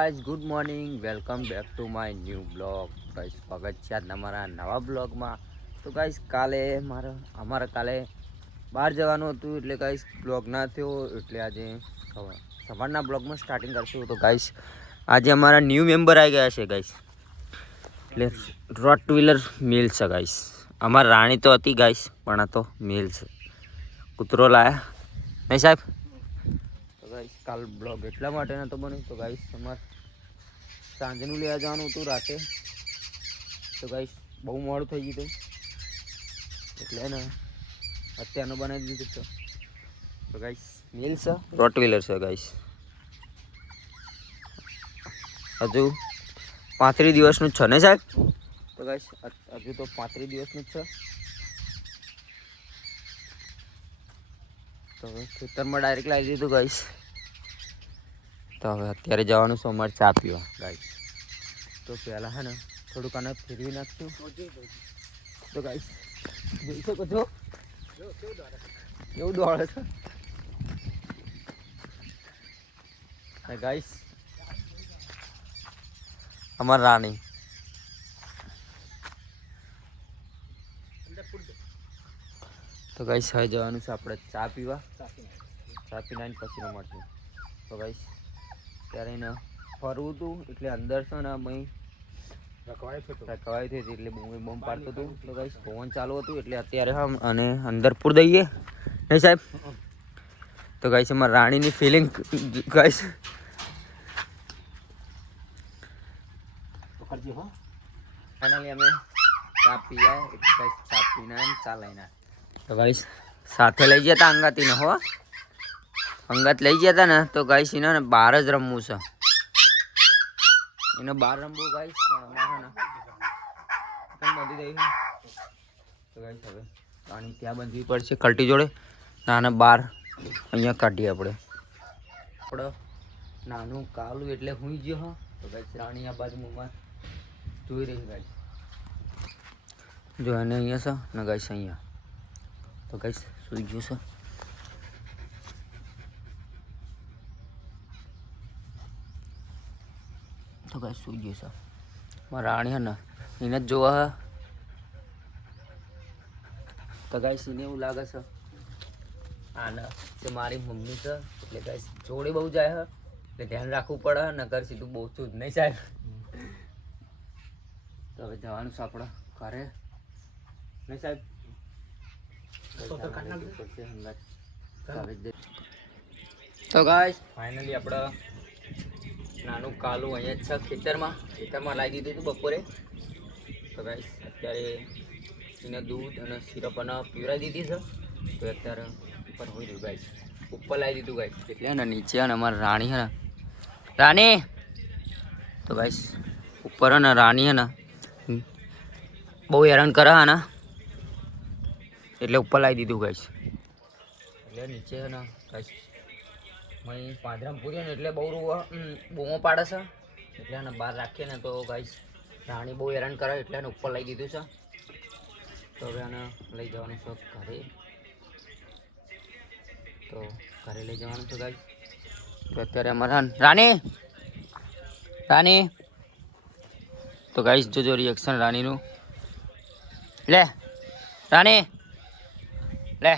Guys good morning, welcome back to my new blog. Guys સ્વાગત છે આજના મારા નવા બ્લોગમાં. તો ગાઈઝ અમારે કાલે બહાર જવાનું હતું, એટલે ગાઈઝ બ્લોગ ના થયો, એટલે આજે સવારના બ્લોગમાં સ્ટાર્ટિંગ કરશું. તો ગાઈઝ આજે અમારા ન્યૂ મેમ્બર આવી ગયા છે ગાઈઝ, એટલે રોટ વ્હીલર મેલ છે ગાઈઝ. અમારી રાણી તો હતી ગાઈઝ, પણ આ તો મેલ છે. કૂતરો લાયા નહીં સાહેબ? તો ગાઈઝ કાલ બ્લોગ એટલા માટે નહોતો બન્યો. તો ગાઈઝ અમારે સાંજનું લેવા જવાનું હતું રાતે, તો ગાઈઝ બહુ મોડું થઈ ગયું હતું, એટલે ને અત્યારનું બનાવી દીધું છે. તો ગાઈઝ મેલ છે, રોટ વ્હીલર છે ગાઈઝ. હજુ 35 દિવસનું જ છે ને સાહેબ? તો ગાઈઝ હજુ તો 35 દિવસનું જ છે. તો ખેતરમાં ડાયરેક્ટ લાવી દીધું ગાઈઝ. તો હવે અત્યારે જવાનું છે અમારે ચા પીવા ગાઈઝ. તો પહેલાં હે ને થોડુંક આને ફેરવી નાખશું. તો ગાઈઝ જોઈ શકો છો એવું દોડે છે ગાઈઝ અમાર રાણી. તો ગાઈઝ હવે જવાનું છે આપણે ચા પીવા. ચા પીને પછી મળશું. તો ગાઈઝ ત્યારે એને ફરવું હતું, એટલે અંદર છે ને અમે રખવાય થઈ હતી, એટલે બોમ્બ પાડતું હતું. તો ગાઈઝ પવન ચાલુ હતું, એટલે અત્યારે અને અંદર પૂર દઈએ નહીં સાહેબ? તો ગાઈઝ અમારા રાણીની ફિલિંગ ગાઈઝ ફાઇનલી અમે ચા પીયા, એટલે ગાઈઝ ચા પીને ચા લઈને. તો ગાઈઝ સાથે લઈ ગયા હતા અંગાતીને, હો અંગાત લઈ ગયા હતા ને. તો ગાઈઝ એને ને બહાર જ રમવું છે, એને બહાર રમવું ગાઈઝ. પણ અમારે ને બધી રહી. તો ગાઈઝ હવે પાણી ત્યાં બાંધવી પડશે કલ્ટી જોડે, નાના બહાર અહીંયા કાઢીએ આપણે નાનું કાલું, એટલે હું ગયો હા. તો ગાઈઝ રાણી આ બાજુ મોમાં જોઈ રહી ગાઈઝ. જો એને અહીંયા છે ને ગાઈઝ અહીંયા. તો ગાઈઝ સુઈ ગયું છે. તો ગાઈઝ સુઈ ગયું છે મારા રાણી હે ને, એને જ જોવા હે. તો ગાઈઝ એને એવું લાગે છે આને કે મારી મમ્મી છે, એટલે ગાઈઝ જોડે બહુ જાય હે, એટલે ધ્યાન રાખવું પડે. નકર સીધું બોચું જ નહીં સાહેબ. તો હવે જવાનું છે આપણે ઘરે નહીં સાહેબ? તો ગાઈઝ ફાઇનલી આપણે નાનું કાલું અહીંયા જ છે ખેતરમાં લાવી દીધું હતું બપોરે. તો ગાઈઝ અત્યારે એને દૂધ અને સિરપ અને પીવડાવી દીધી છે. તો અત્યારે ઉપર હોઈ રહ્યું ગાઈઝ, ઉપર લાવી દીધું ગાઈઝ. એટલે ને નીચે ને અમારી રાણી હે ને, રાણી. તો ગાઈઝ ઉપર હે ને રાણી હે ને બહુ હેરાન કરે હે ને, એટલે ઉપર લાવી દીધું ગાઈઝ. એટલે નીચે હે ને ગાઈઝ મય પાંજરામાં પૂર્યો ને, એટલે બહુ બૂમો પાડે છે, એટલે એને બહાર રાખીએ ને. તો ગાઈઝ રાણી બહુ હેરાન કરે, એટલે એને ઉપર લઈ દીધું છે. તો હવે એને લઈ જવાનું છે ઘરે. તો ઘરે લઈ જવાનું છે ગાઈઝ. તો અત્યારે અમારા રાણી. તો ગાઈઝ જોજો રિએક્શન રાણીનું. લે રાણી લે.